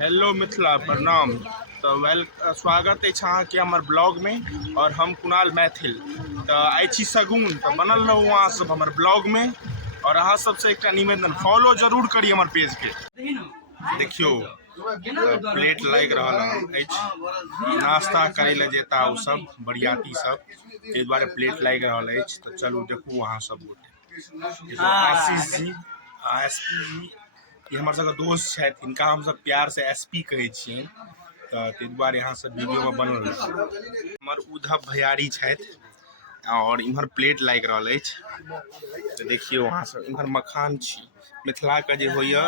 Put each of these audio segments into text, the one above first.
Hello Mithila प्रणाम। तो स्वागत है अहाँके हमर ब्लॉग में और हम कुणाल मैथिल। तो आई छी सगुन तो बनल रहू अहाँ सब हमर ब्लॉग में और अहाँ सबसे एक निवेदन फॉलो जरूर करी हमर पेज के। देखियो प्लेट लाग रहा नाश्ता करे ला जेता उ सब बरियाती सब ते द्वारे प्लेट लाग रहा। तो चलू देखू अहाँ सब गोटे आशीष जी एसपी जी ये हमारे सबके दोस्त है, इनका हम सब प्यार से एसपी कहे छिए। तो दुआरे यहाँ सब वीडियो में बनल हमार उद्धव भैयारी और इम्हर प्लेट लाग रहा है। तो देखियो वहाँ सब इम्हर मखान छी मिथिला का जो होइए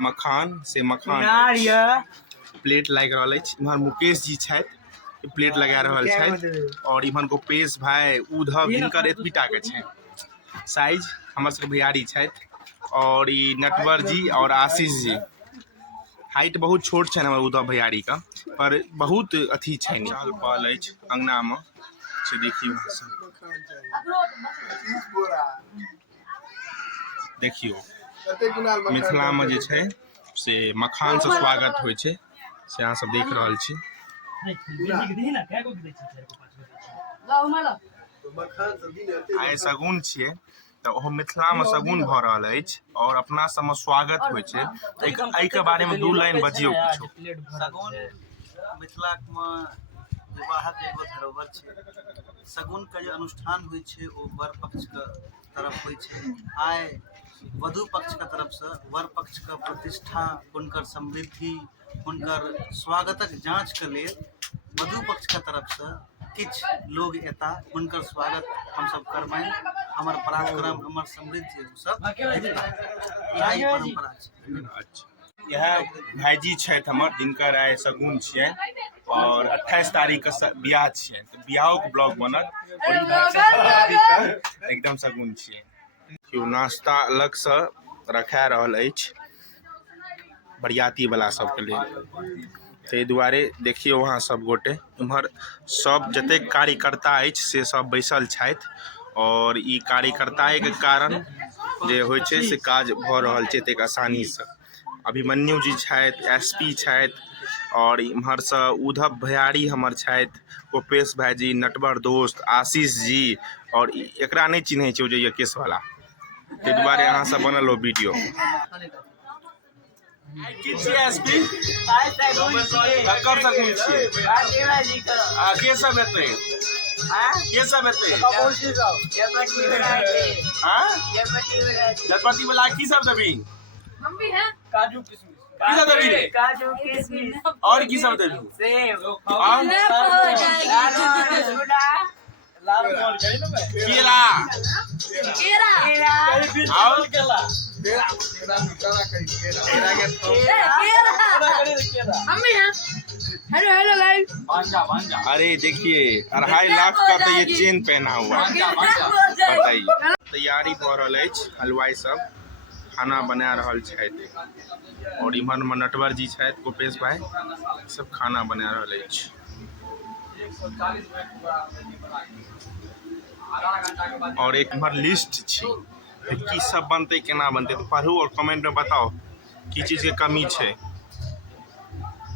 मखान से मखान प्लेट लाग रहा है। इम्हर मुकेश जी प्लेट लगा रहा है और इम्हर गोपेश भाई उद्धव हिनकर एतबीटा के साइज हमार सबके भैयारी और ये नटवर जी और आशीष जी हाइट बहुत छोट है हमारे उद्धव भैयारी का पर बहुत अथी है चाल पाल अंगना में से देखियो देखियो मिथिला में जे छै से मखान से स्वागत होय छै से अहाँ सब देख रहल छी। आइ सगुन छियै तो मिथिला में सगुन भ रहा है और अपना सब में स्वागत होय छै। एहि के बारे में दू लाइन बजियो किछो। सगुन मिथिला में विवाहक एगो धरोहर छै। सगुन का जो अनुष्ठान होय छै ओ वर पक्ष के तरफ होय छै। आइ वधु पक्ष के तरफ से वर पक्ष के प्रतिष्ठा हुनकर समृद्धि हुनकर स्वागतक जांच के लिए वधु पक्ष के तरफ से किछ लोग एता हुनकर स्वागत हम सब करबैन। हमर पराक्रम हमर समृद्धि सब यही परंपरा छै। यह भाईजी हमर दिनकर आइ सगुन छियै और 28 तारीख के बियाह छियै। तो बियाह के ब्लॉग बनत और एकदम सगुन छियै। क्यों नाश्ता अलग से रखा रहल अछि बरियाती वाला सबके लिए। ते दुआरे देखियो वहाँ सब गोटे इम्हर सब जते कार्यकर्ता अछि से सब बैसल छथि और ई कार्यकर्ताए के कारण जे होय छै से काज भ रहल छै एतेक आसानी से। अभिमन्यु जी छथि एसपी छथि और इम्हर से उद्धव भैयारी हमर छथि गोपेश भाईजी नटवर दोस्त आशीष जी और एकरा नहीं चिन्है छै जे केस वाला ते दुआरे अहाँ सब बनल हो वीडियो। की छी एसपी ककर सगुन छी के सब हेतै के सब हेतै गणपति वाला की सब देबी मम्मी है काजू किशमिश की सब देबी काजू किशमिश और की सब देबी सेब लाल केला और केला मम्मी है। Hello hello guys. अरे देखिए 2.5 लाख का तो ये चेन पहना हुआ है। बताइए तैयारी हो रहा है हलवाई सब खाना बना रहा है और इमहर में नटवर जी गोपेश भाई सब खाना बना रहा है। और एक इमहर लिस्ट की सब बनते केना बनते तो पढ़ू और कमेंट में बताओ की चीज के कमी है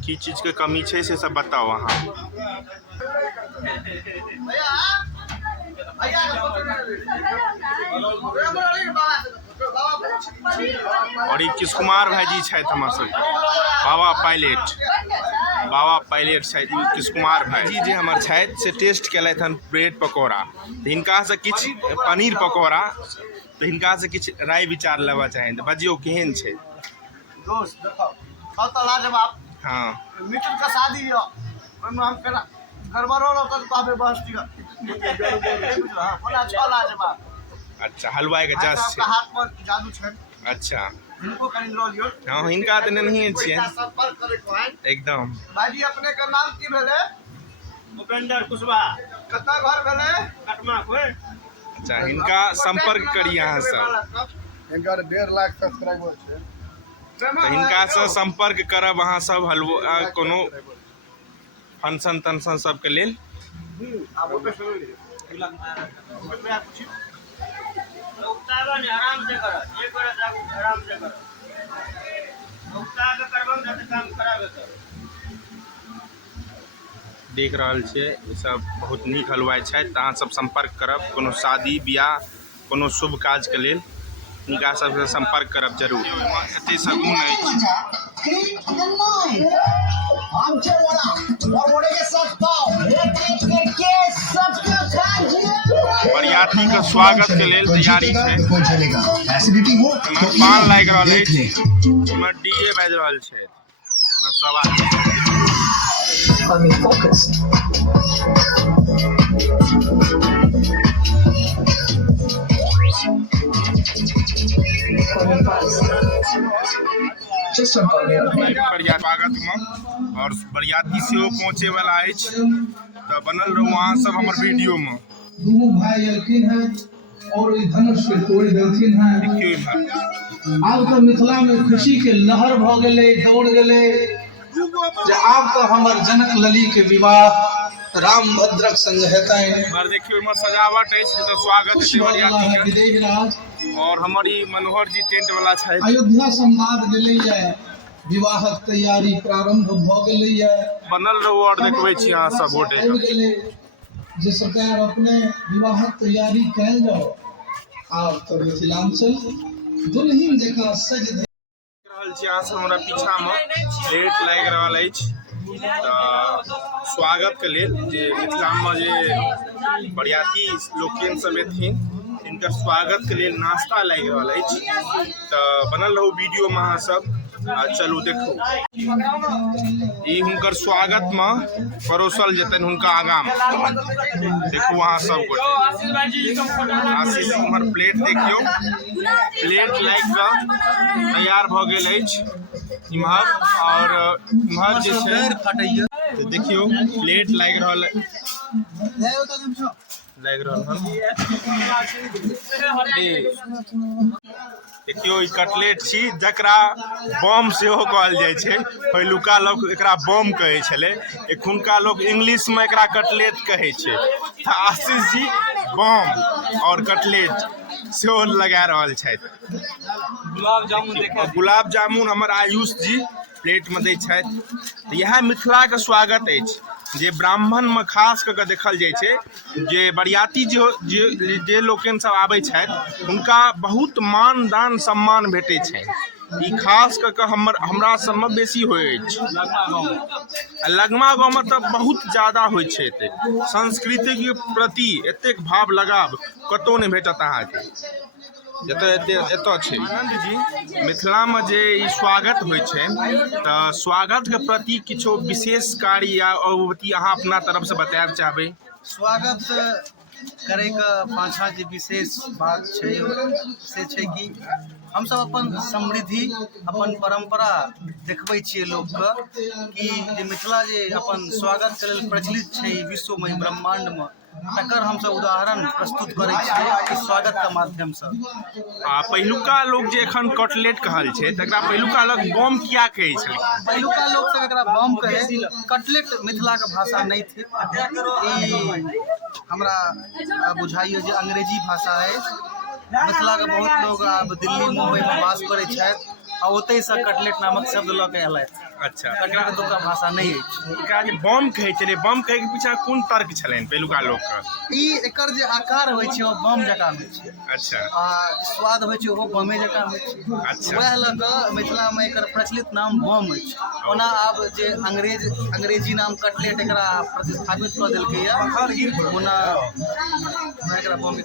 की चीज के कमी है से सब बताओ अहाँ। और ये किश कुमार भाईजी हमारे सब बाबा पायलट किश कुमार भाईजी जे हमर से टेस्ट केलथि हन ब्रेड पकौड़ा तो हिनका से किछ पनीर पकौड़ा तो हिनका से किछ राय विचार लेवा चाहे तो बजियो केहन छै दोस्त देखो त लाजवाब। हां मित्र का शादी हो ओमे हम केना गड़बड़ो न कर पाबे बस हां बड़ा अच्छा लाजवाब। अच्छा हलवाई के जस छै हाथ में जादू छै। अच्छा इनको कहीं लो लियो। हां हिनका त नहीं छियै संपर्क करे को है एकदम। भाईजी अपने का नाम की भेले उपेंद्र कुशवाहा कता घर भेले कटमा कोई। अच्छा हिनका संपर्क करी अहाँ सब इनकर 1.5 लाख सब्सक्राइबर छै तो हिनका से संपर्क करब अहाँ सब हलवा कोनो फंक्शन तंक्शन सब के लेल। आराम से करो एक बार आराम से करो। देख रहल छियै ई सब बहुत नीक हलवाई छथि। अहाँ सब संपर्क करब कोनो शादी बियाह कोनो शुभ काज के लेल हिनका सबसे संपर्क करब जरूर। एते सगुन अछि बरियाती के स्वागत के लेल तैयारी छै। पान लागि रहल अछि, डीजे बाजि रहल छै, सब आदमी स्वागत में और बरियाती से पहुँचे वाला अछि तो बनल रहू अहाँ सब हमर वीडियो में। दोनों भाई एलखिन हैं और ई धनुष के तोड़ देलखिन हैं। देखियो इम्हर आब तो मिथिला में खुशी के लहर भ गेले, दौड़ गेले जे आब तो हमर जनक लली के विवाह राम भद्रक संग हेतैन। इम्हर देखियो इम्हर सजावट अछि तो स्वागत छै बरियाती के। विदेहराज और हमारी मनोहर जी टेंट वाला छै। अयोध्या संवाद गेलैया, विवाहक तैयारी प्रारंभ भ गेलैया। बनल रहू और देखबै छी अहाँ सब गोटे जे सरकार अपने विवाहक तैयारी कैल जाओ। आब तो मिथिलांचल दुल्हन जकां सज रहल छी अहाँ सब हमरा पीछा में लेट लागि रहल अछि तो स्वागत के लेल जे मिथिला में जे बरियाती लोकन सब एथिन इनकर स्वागत के लिए नाश्ता लागि रहल अछि तो बनल रहू वीडियो में अहाँ सब। चलू देखू ई हुनकर स्वागत में परोसल जेतन हुनका आगा में। देखू अहाँ सब गोटे आशीष उम्हर प्लेट देखियो, प्लेट लागि कऽ तैयार भ गेल अछि इम्हर और इम्हर जे छै तो देखियो प्लेट लागि रहल हन। देखियो ई कटलेट छी जकरा बम सेहो कहल जाइ छै। पहिलुका लोग एकरा बम कहै छलै, एखुनका लोग इंग्लिश में एकरा कटलेट कहै छै। तो आशीष जी बम और कटलेट सेहो लगा रहल छथि। गुलाब जामुन हमर आयुष जी प्लेट में दै छथि। इएह मिथिला के स्वागत अछि जे ब्राह्मण में खास कऽ देखल जाइ छै जे बरियाती जे लोकन सब आबै छथि हुनका बहुत मान दान सम्मान भेटै छै। ई खास कऽ हमरा सब में बेसी होइ अछि। लगमा गाँव में तो बहुत ज्यादा होइ छै। एते संस्कृति के प्रति एतेक भाव लगाव कतौ नहीं भेटत अहाँके एतऽ छै। आनंद जी मिथिला में जे ई स्वागत होइ छै तो स्वागत के प्रति किछो विशेष कार्य या अवगति अहाँ अपना तरफ से बताएब चाहबै? स्वागत करे का पाछा जे विशेष बात छै से छै कि हम सब अपन समृद्धि अपन परंपरा देखबै छियै लोग के कि जे मिथिला जे अपन स्वागत के लेल प्रचलित छै विश्व में ब्रह्मांड में तकर हम सब उदाहरण प्रस्तुत करै छियै इस स्वागत के माध्यम से। पहिलुका लोग जे एखन कटलेट कहल छै तकरा पहिलुका लोग बम किया कहै छलै? पहिलुका लोग सब एकरा बम कहे, कटलेट मिथिला के भाषा नहीं थी। ई हमरा बुझाइए जे अंग्रेजी भाषा है। मिथिला के बहुत लोग अब दिल्ली मुंबई में वास करे छथि आ ओतै से कटलेट नामक शब्द लऽ के एलथि। अच्छा, एकरा के दोसर भाषा नहीं है। एकरा जे बम कहै छलै, बम कहै के पीछा कोन तर्क छलनि पहिलुका लोक के? ई एकर जे आकार होइ छै ओ बम जकाँ होइ छै। अच्छा, आ स्वाद होइ छै ओहो बमे जकाँ होइ छै। अच्छा, वएह लऽ कऽ मिथिला में एकर प्रचलित नाम बम अछि। ओना आब जे अंग्रेजी नाम कटलेट एकरा प्रतिस्थापित कऽ देलकै है, ओना एकरा बम